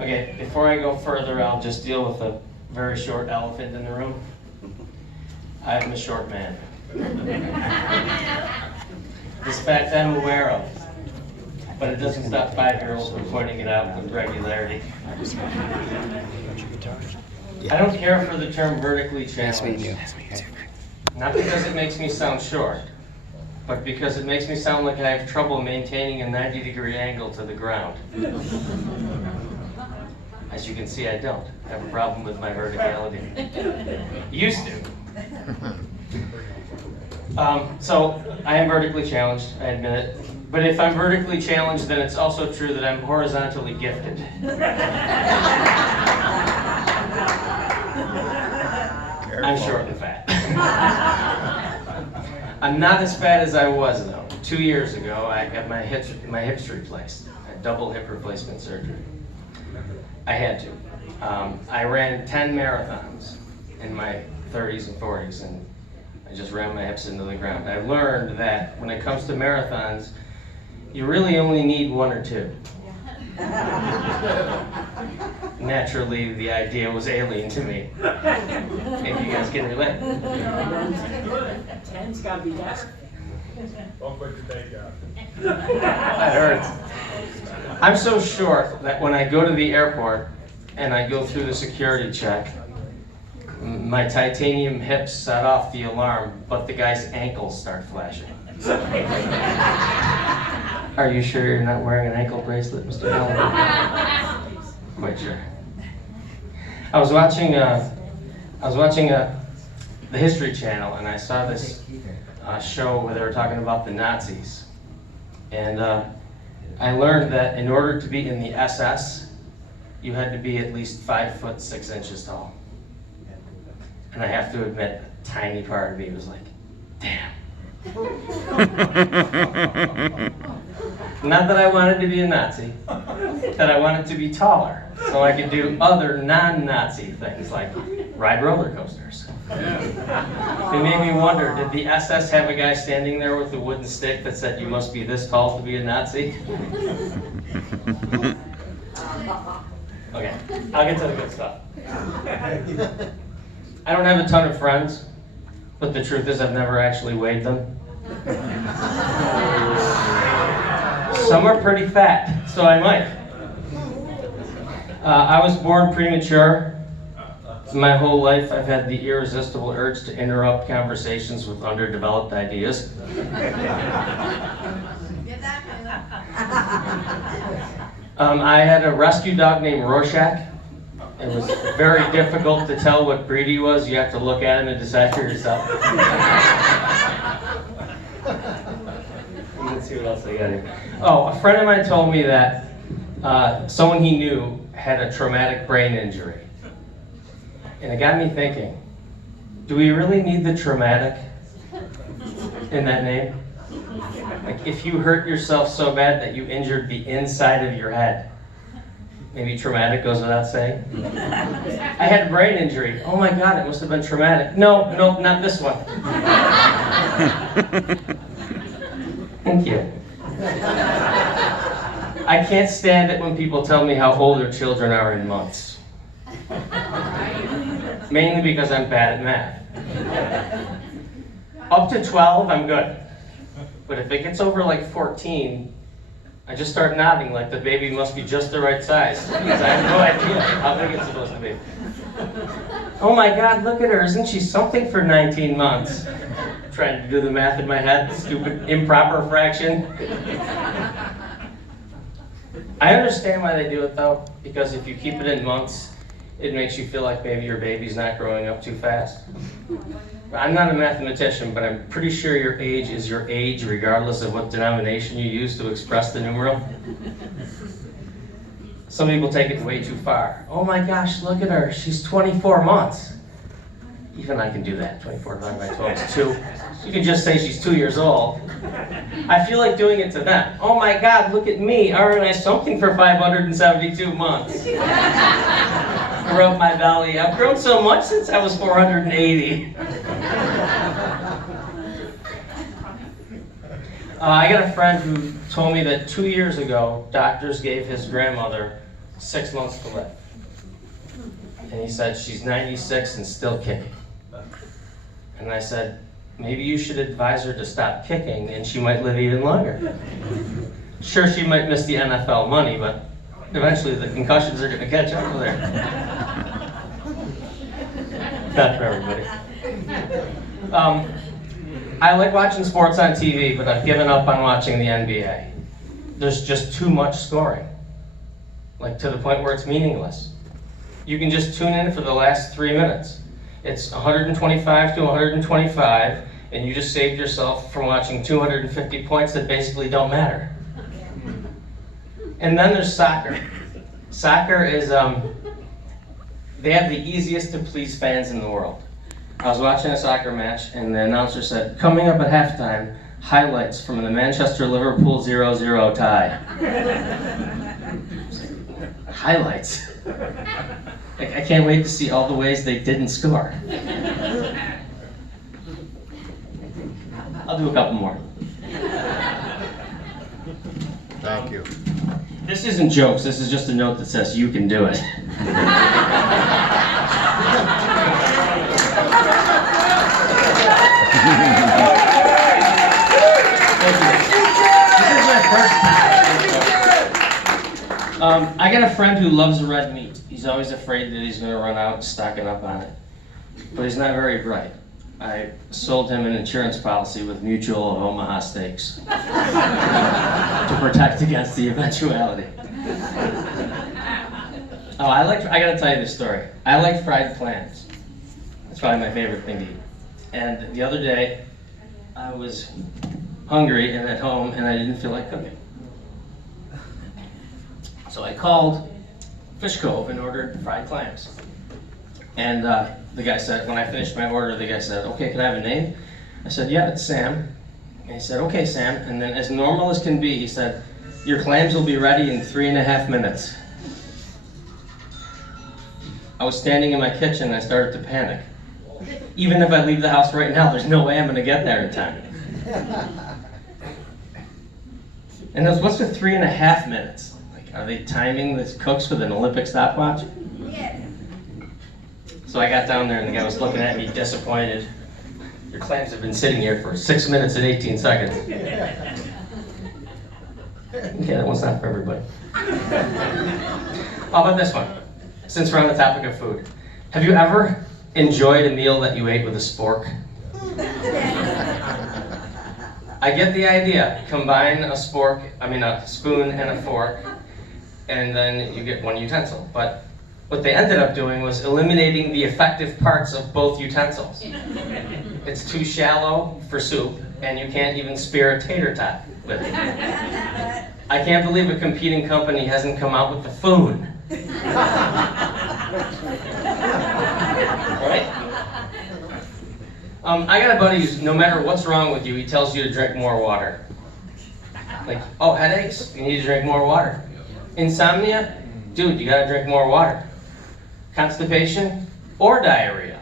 Okay, before I go further, I'll just deal with a very short elephant in the room. I'm a short man. This fact I'm aware of, but it doesn't stop 5-year-olds from pointing it out with regularity. I don't care for the term vertically challenged. Not because it makes me sound short, but because it makes me sound like I have trouble maintaining a 90-degree angle to the ground. As you can see, I don't have a problem with my verticality. Used to. So I am vertically challenged, I admit it. But if I'm vertically challenged, then it's also true that I'm horizontally gifted. I'm short and fat. I'm not as fat as I was, though. 2 years ago, I got my hips replaced. I had double hip replacement surgery. I had to. I ran 10 marathons in my 30s and 40s, and I just ran my hips into the ground. I learned that when it comes to marathons, you really only need 1 or 2. Naturally, the idea was alien to me. Maybe you guys can relate. 10's got to be that. Don't put your take out. That hurts. I'm so short that when I go to the airport and I go through the security check, my titanium hips set off the alarm, but the guy's ankles start flashing. Are you sure you're not wearing an ankle bracelet, Mr. Allen? Quite sure. I was watching the History Channel, and I saw this show where they were talking about the Nazis. And I learned that in order to be in the SS, you had to be at least 5 foot 6 inches tall. And I have to admit, a tiny part of me was like, damn. Not that I wanted to be a Nazi, that I wanted to be taller, so I could do other non-Nazi things like ride roller coasters. It made me wonder, did the SS have a guy standing there with a wooden stick that said you must be this tall to be a Nazi? Okay, I'll get to the good stuff. I don't have a ton of friends, but the truth is I've never actually weighed them. Some are pretty fat, so I might. I was born premature. My whole life I've had the irresistible urge to interrupt conversations with underdeveloped ideas. I had a rescue dog named Rorschach. It was very difficult to tell what breed he was. You have to look at him and decide for yourself. Let's see what else I got here. Oh, a friend of mine told me that someone he knew had a traumatic brain injury. And it got me thinking, do we really need the traumatic in that name? Like, if you hurt yourself so bad that you injured the inside of your head, maybe traumatic goes without saying. I had a brain injury. Oh my God, it must have been traumatic. No, not this one. Thank you. I can't stand it when people tell me how old their children are in months. Mainly because I'm bad at math. Up to 12, I'm good. But if it gets over like 14, I just start nodding like the baby must be just the right size. Because I have no idea how big it's supposed to be. Oh my God, look at her. Isn't she something for 19 months? Trying to do the math in my head, stupid improper fraction. I understand why they do it though, because if you keep it in months, it makes you feel like maybe your baby's not growing up too fast. I'm not a mathematician, but I'm pretty sure your age is your age regardless of what denomination you use to express the numeral. Some people take it way too far. Oh my gosh, look at her, she's 24 months. Even I can do that, 24 divided by 12 is 2. You can just say she's 2 years old. I feel like doing it to them. Oh my God, look at me, aren't I something for 572 months? Rub my belly. I've grown so much since I was 480. I got a friend who told me that 2 years ago, doctors gave his grandmother 6 months to live. And he said, she's 96 and still kicking. And I said, maybe you should advise her to stop kicking and she might live even longer. Sure, she might miss the NFL money, but eventually the concussions are going to catch up with her. Not for everybody. I like watching sports on TV, but I've given up on watching the NBA. There's just too much scoring, like to the point where it's meaningless. You can just tune in for the last 3 minutes. It's 125 to 125, and you just saved yourself from watching 250 points that basically don't matter. And then there's soccer. Soccer is, they have the easiest to please fans in the world. I was watching a soccer match, and the announcer said, coming up at halftime, highlights from the Manchester-Liverpool 0-0 tie. Highlights? Like, I can't wait to see all the ways they didn't score. I'll do a couple more. Thank you. This isn't jokes, this is just a note that says you can do it. This is my first time. I got a friend who loves red meat. He's always afraid that he's going to run out stocking up on it. But he's not very bright. I sold him an insurance policy with Mutual of Omaha Steaks to protect against the eventuality. Oh, I gotta tell you this story. I like fried clams. That's probably my favorite thing to eat. And the other day, I was hungry and at home and I didn't feel like cooking. So I called Fish Cove and ordered fried clams. And the guy said, when I finished my order, the guy said, okay, can I have a name? I said, yeah, it's Sam. And he said, okay, Sam. And then as normal as can be, he said, your clams will be ready in 3.5 minutes. I was standing in my kitchen and I started to panic. Even if I leave the house right now, there's no way I'm going to get there in time. And what's the 3.5 minutes? Like, are they timing this cooks with an Olympic stopwatch? Yes. So I got down there and the guy was looking at me disappointed. Your clams have been sitting here for 6 minutes and 18 seconds. Okay, that one's not for everybody. How about this one? Since we're on the topic of food. Have you ever enjoyed a meal that you ate with a spork? I get the idea. Combine a spoon and a fork, and then you get one utensil. But what they ended up doing was eliminating the effective parts of both utensils. It's too shallow for soup, and you can't even spear a tater tot with it. I can't believe a competing company hasn't come out with the food. Right? I got a buddy who's, no matter what's wrong with you, he tells you to drink more water. Like, oh, headaches? You need to drink more water. Insomnia? Dude, you gotta drink more water. Constipation or diarrhea?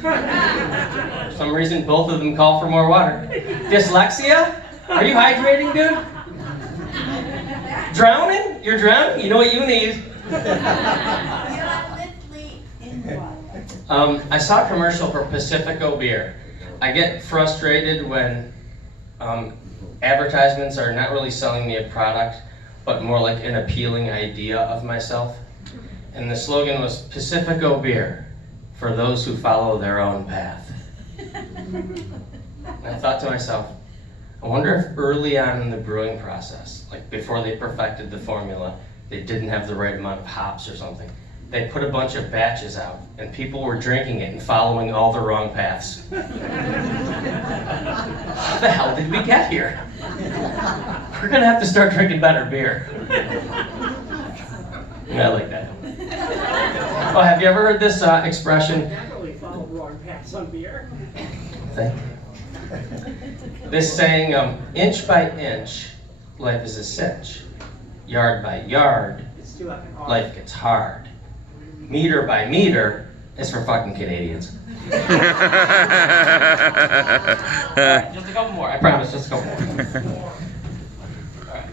For some reason, both of them call for more water. Dyslexia? Are you hydrating, dude? Drowning? You're drowning? You know what you need? I saw a commercial for Pacifico beer. I get frustrated when advertisements are not really selling me a product, but more like an appealing idea of myself. And the slogan was, Pacifico beer, for those who follow their own path. And I thought to myself, I wonder if early on in the brewing process, like before they perfected the formula, they didn't have the right amount of hops or something. They put a bunch of batches out, and people were drinking it and following all the wrong paths. How the hell did we get here? We're gonna have to start drinking better beer. Yeah, I like that. Oh, have you ever heard this expression? Definitely follow wrong paths on beer. Thank you. This saying, inch by inch, life is a cinch. Yard by yard, It's too fucking hard. life gets hard. Meter by meter is for fucking Canadians. All right, just a couple more, I promise, just a couple more. All right.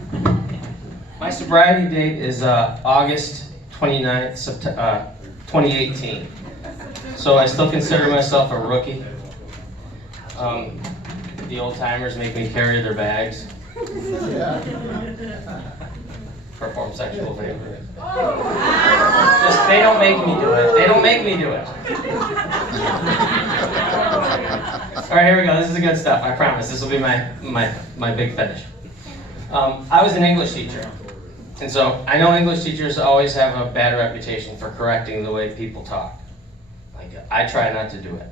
My sobriety date is August 29th, 2018. So I still consider myself a rookie. The old timers make me carry their bags. Perform sexual favors. Just, they don't make me do it. They don't make me do it. All right, here we go. This is the good stuff. I promise. This will be my big finish. I was an English teacher. And so I know English teachers always have a bad reputation for correcting the way people talk. Like, I try not to do it.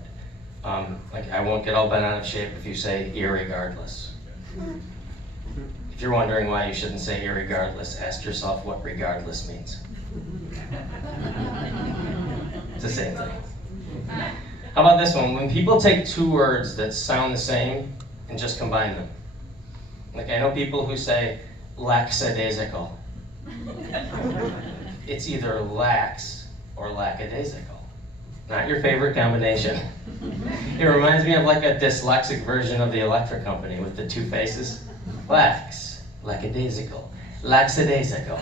Like, I won't get all bent out of shape if you say irregardless. If you're wondering why you shouldn't say irregardless, ask yourself what regardless means. It's the same thing. How about this one? When people take two words that sound the same and just combine them. Like, I know people who say lackadaisical. It's either lax or lackadaisical. Not your favorite combination. It reminds me of like a dyslexic version of the electric company with the two faces. Lax, lackadaisical, lackadaisical.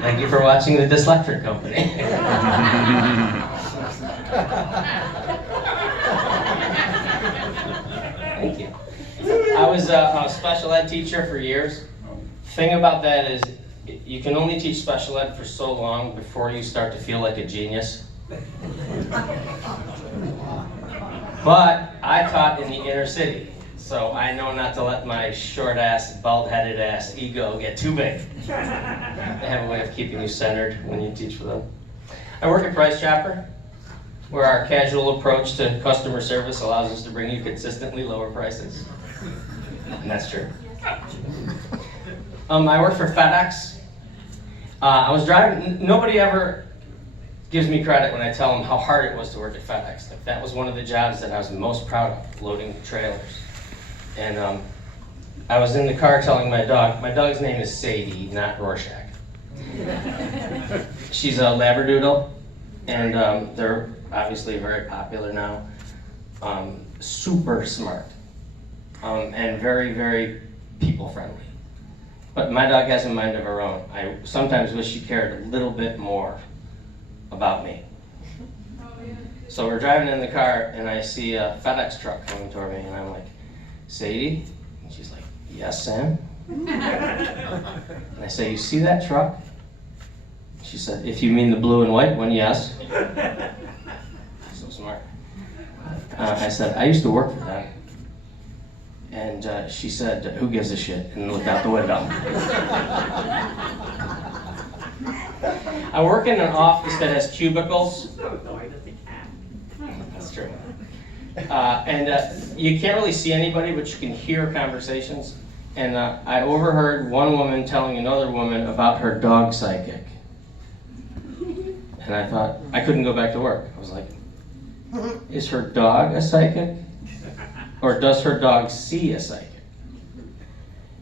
Thank you for watching the Dyslectric Company. Thank you. I was a special ed teacher for years. Thing about that is, you can only teach special ed for so long before you start to feel like a genius. But I taught in the inner city, so I know not to let my short-ass, bald-headed ass ego get too big. They have a way of keeping you centered when you teach for them. I work at Price Chopper, where our casual approach to customer service allows us to bring you consistently lower prices. And that's true. I work for FedEx. I was driving, nobody ever gives me credit when I tell them how hard it was to work at FedEx. Like, that was one of the jobs that I was most proud of, loading trailers. And I was in the car telling my dog's name is Sadie, not Rorschach. She's a Labradoodle, and they're obviously very popular now. Super smart, and very, very people-friendly. But my dog has a mind of her own. I sometimes wish she cared a little bit more about me. So we're driving in the car, and I see a FedEx truck coming toward me, and I'm like, Sadie? And she's like, yes, Sam? And I say, you see that truck? She said, if you mean the blue and white one, yes. So smart. I said, I used to work for them. And she said, who gives a shit? And looked out the window. I work in an office that has cubicles. That's true. And you can't really see anybody, but you can hear conversations. And I overheard one woman telling another woman about her dog psychic. And I thought, I couldn't go back to work. I was like, is her dog a psychic? Or does her dog see a psychic?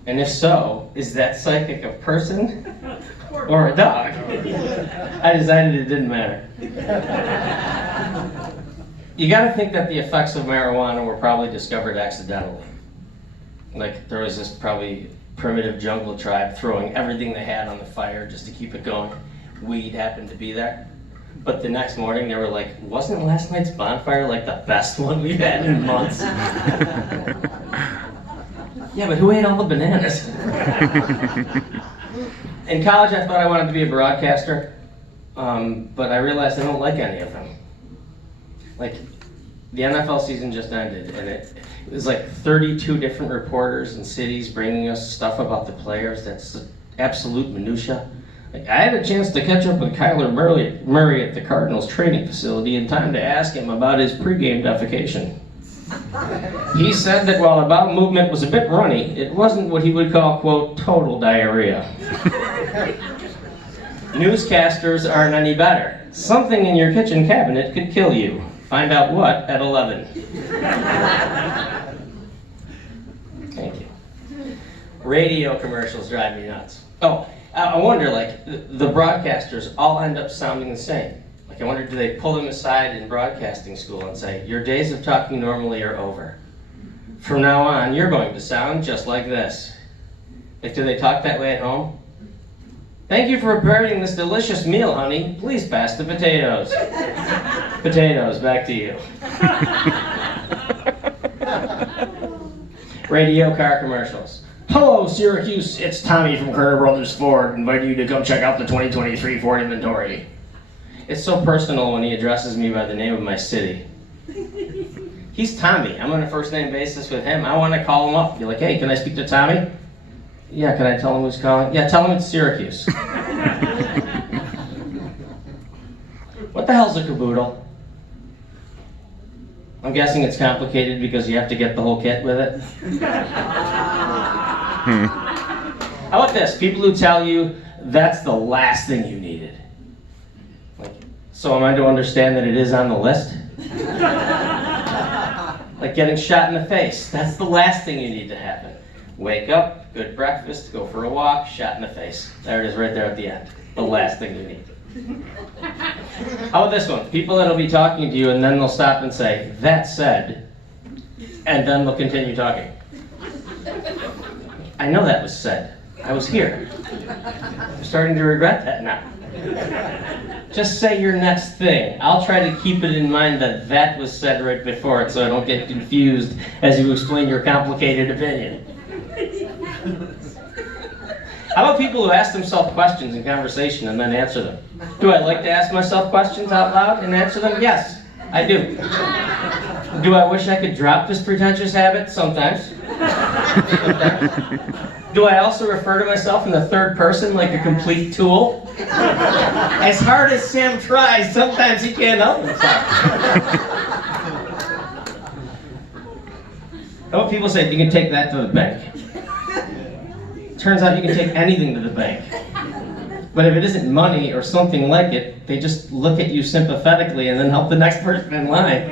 And if so, is that psychic a person or a dog? I decided it didn't matter. You gotta think that the effects of marijuana were probably discovered accidentally. Like, there was this probably primitive jungle tribe throwing everything they had on the fire just to keep it going. Weed happened to be there. But the next morning they were like, wasn't last night's bonfire like the best one we've had in months? Yeah, but who ate all the bananas? In college I thought I wanted to be a broadcaster, but I realized I don't like any of them. Like, the NFL season just ended, and it was like 32 different reporters in cities bringing us stuff about the players. That's absolute minutia. Like, I had a chance to catch up with Kyler Murray at the Cardinals training facility in time to ask him about his pregame defecation. He said that while the bowel movement was a bit runny, it wasn't what he would call, quote, total diarrhea. Newscasters aren't any better. Something in your kitchen cabinet could kill you. Find out what at 11. Thank you. Radio commercials drive me nuts. Oh, I wonder, like, the broadcasters all end up sounding the same. Like, I wonder, do they pull them aside in broadcasting school and say, your days of talking normally are over. From now on, you're going to sound just like this. Like, do they talk that way at home? Thank you for preparing this delicious meal, honey. Please pass the potatoes. Potatoes, back to you. Radio car commercials. Hello, Syracuse. It's Tommy from Kerner Brothers Ford, inviting you to come check out the 2023 Ford inventory. It's so personal when he addresses me by the name of my city. He's Tommy. I'm on a first name basis with him. I want to call him up and be like, hey, can I speak to Tommy? Yeah, can I tell him who's calling? Yeah, tell him it's Syracuse. What the hell's a caboodle? I'm guessing it's complicated because you have to get the whole kit with it. How about this? People who tell you that's the last thing you needed. Like, so am I to understand that it is on the list? Like getting shot in the face. That's the last thing you need to happen. Wake up, good breakfast, go for a walk, shot in the face. There it is right there at the end. The last thing you need. How about this one? People that'll be talking to you and then they'll stop and say, that said, and then they'll continue talking. I know that was said. I was here. I'm starting to regret that now. Just say your next thing. I'll try to keep it in mind that that was said right before it so I don't get confused as you explain your complicated opinion. How about people who ask themselves questions in conversation and then answer them? Do I like to ask myself questions out loud and answer them? Yes, I do. Do I wish I could drop this pretentious habit? Sometimes. Do I also refer to myself in the third person like a complete tool? As hard as Sam tries, sometimes he can't help himself. How about people say, you can take that to the bank? Turns out you can take anything to the bank. But if it isn't money or something like it, they just look at you sympathetically and then help the next person in line.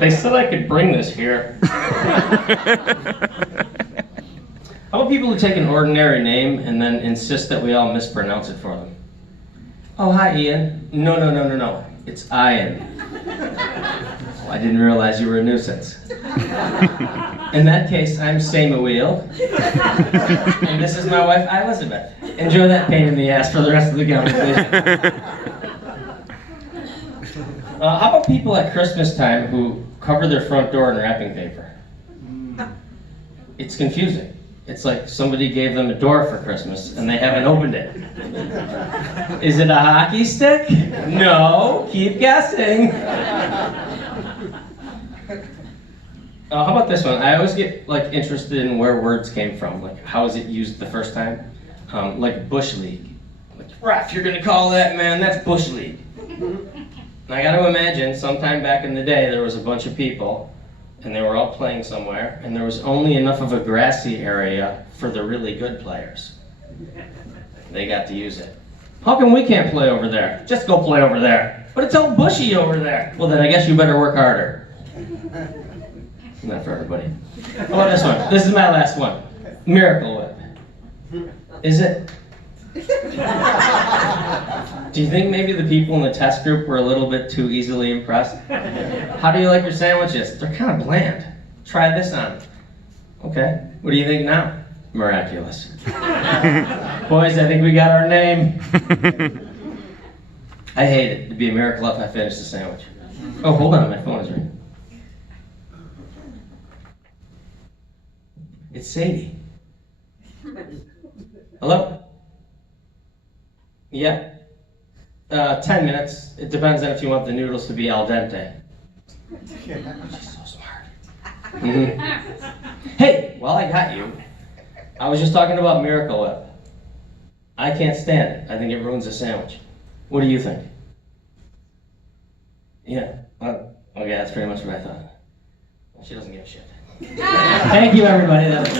They said I could bring this here. How about people who take an ordinary name and then insist that we all mispronounce it for them? Oh, hi, Ian. No. It's Ian. Well, I didn't realize you were a nuisance. In that case, I'm Samuel. And this is my wife, Elizabeth. Enjoy that pain in the ass for the rest of the conversation. How about people at Christmas time who cover their front door in wrapping paper? It's confusing. It's like somebody gave them a door for Christmas and they haven't opened it. Is it a hockey stick? No, keep guessing. How about this one? I always get interested in where words came from. Like, how is it used the first time? Like Bush League. Like, ref, you're gonna call that, man? That's Bush League. And I gotta imagine, sometime back in the day, there was a bunch of people, and they were all playing somewhere, and there was only enough of a grassy area for the really good players. They got to use it. How come we can't play over there? Just go play over there. But it's all bushy over there. Well, then I guess you better work harder. Not for everybody. How about this one? This is my last one. Miracle Whip. Is it? Do you think maybe the people in the test group were a little bit too easily impressed? How do you like your sandwiches? They're kind of bland. Try this on. Okay. What do you think now? Miraculous. Boys, I think we got our name. I hate it. It'd be a miracle if I finished the sandwich. Oh, hold on. My phone is ringing. It's Sadie. Hello? Yeah? 10 minutes. It depends on if you want the noodles to be al dente. She's so smart. Mm-hmm. Hey, while I got you, I was just talking about Miracle Whip. I can't stand it. I think it ruins a sandwich. What do you think? Yeah. Okay, that's pretty much what I thought. She doesn't give a shit. Thank you, everybody. That was